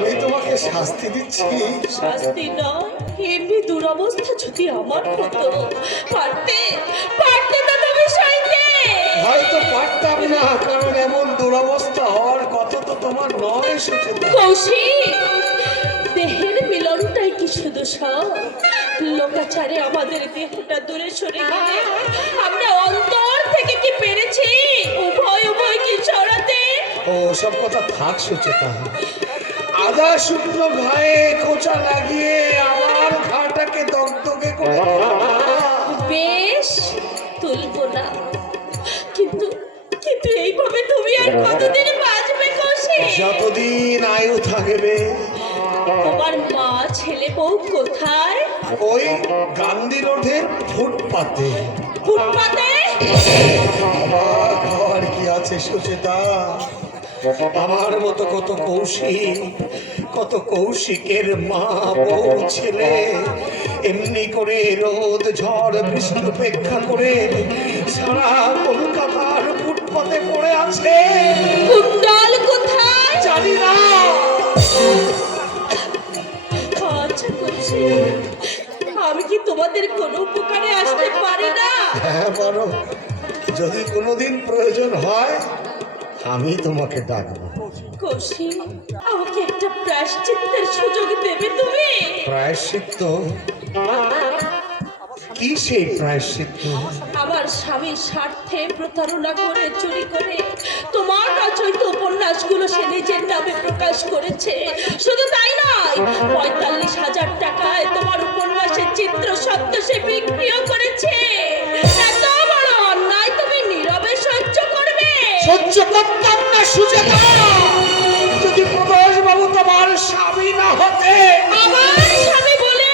আমি তোমাকে শাস্তি দিচ্ছি? শাস্তি নয়, এমনি দুরবস্থা যদি আমার হতো, পারতে পারতে তো তুমি সইতে। হয়তো পারতাম না, কারণ এমন দুরবস্থা হওয়ার কথা তো তোমার নয় সুচেতা। কৌশিক, দেহের মিলনটাই কি শুধু সব? লোকাচারে আমাদের দেহটা দূরে সরে গেলে আমরা অন্তর থেকে কি পেরেছি উভয় উভয়কে ছড়াতে? ও সব কথা থাক সুচেতা। আদা শুকনো ঘায়ে খোঁচা লাগিয়ে আমার ঘাটাকে দগদগে করে বেশ, তুলবো না, কিন্তু কিন্তু এইভাবে তুমি আর কতদিন বাঁচবে কৌশিক? যতদিন আয়ু থাকবে। তোমার মা ছেলে বউ কোথায়? ওই গান্ধী রোডের ফুটপাতে। ফুটপাতে? ঘর কি আছে সুচেতা? আমার মতো কত কৌশিকের মা বউ ছেলে এমনি করে রোদ ঝড় বৃষ্টি উপেক্ষা করে সারা কলকাতার ফুটপাতে পড়ে আছে। কুণ্ডল কোথায়? জানি না। আচ্ছা কৌশিক, আমি কি তোমাদের কোনো উপকারে আসতে পারি না? হ্যাঁ পারো, যদি কোনোদিন প্রয়োজন হয় আমি তোমাকে ডাকবো। কৌশিক, আমাকে একটা প্রায়শ্চিত্তের সুযোগ দেবে তুমি? প্রায়শ্চিত্ত? কি সেই প্রায়শ্চিত্ত? আমার স্বামীর স্বার্থে প্রতারণা করে চুরি করে তোমার রচিত উপন্যাসগুলো সে নিজের নামে প্রকাশ করেছে। শুধু তাই নয়, ৪৫,০০০ টাকায় তোমার উপন্যাসের চিত্র সত্য সে বিক্রিও করেছে। এত বড় অন্যায় তুমি নীরবে সহ্য করবে? সহ্য করতাম না সুচেতা, যদি প্রকাশ বাবু তোমার স্বামী না হতে। আমার স্বামী বলে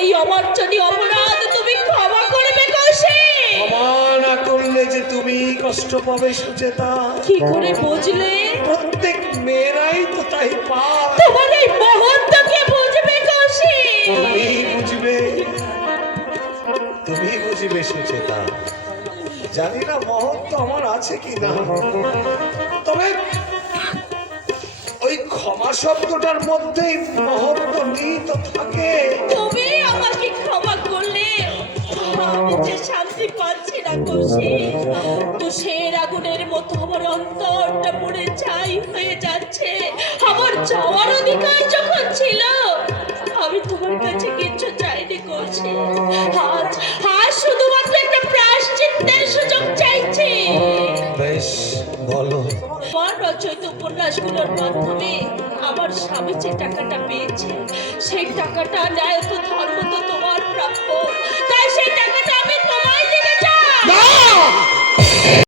এই অমার্জনীয় অপরাধ তুমি ক্ষমা করবে কৌশিক? ক্ষমা না করলে যে তুমি কষ্ট পাবে সুচেতা। কি করে বুঝলে? প্রত্যেক মেয়েরাই তো তাই পায়। তোমার এই মুহূর্তকে বুঝবে কৌশিক? তুমি বুঝবে সুচেতা। জানি না মহত্ব আমার আছে কি না, তবে ওই ক্ষমা শব্দটার মধ্যেই মহত্ব নিহিত থাকে। তুমি আমাকে ক্ষমা করলে আমি যে শান্তি পাচ্ছি না কৌশিক। তুষের আগুনের মতো আমার অন্তরটা পুড়ে ছাই হয়ে যাচ্ছে। আমার যাওয়ার অধিকার যখন ছিল আমি তোমার কাছে কিছু চাইনি কৌশিক। আজ শুধুমাত্র একটা প্রায়শ্চিত্তের সুযোগ চাইছি। বেশ বলো। আমার রচিত উপন্যাসগুলোর মাধ্যমে আমার স্বামী যে টাকাটা পেয়েছে সেই টাকাটা ন্যায় তো ধর্ম তো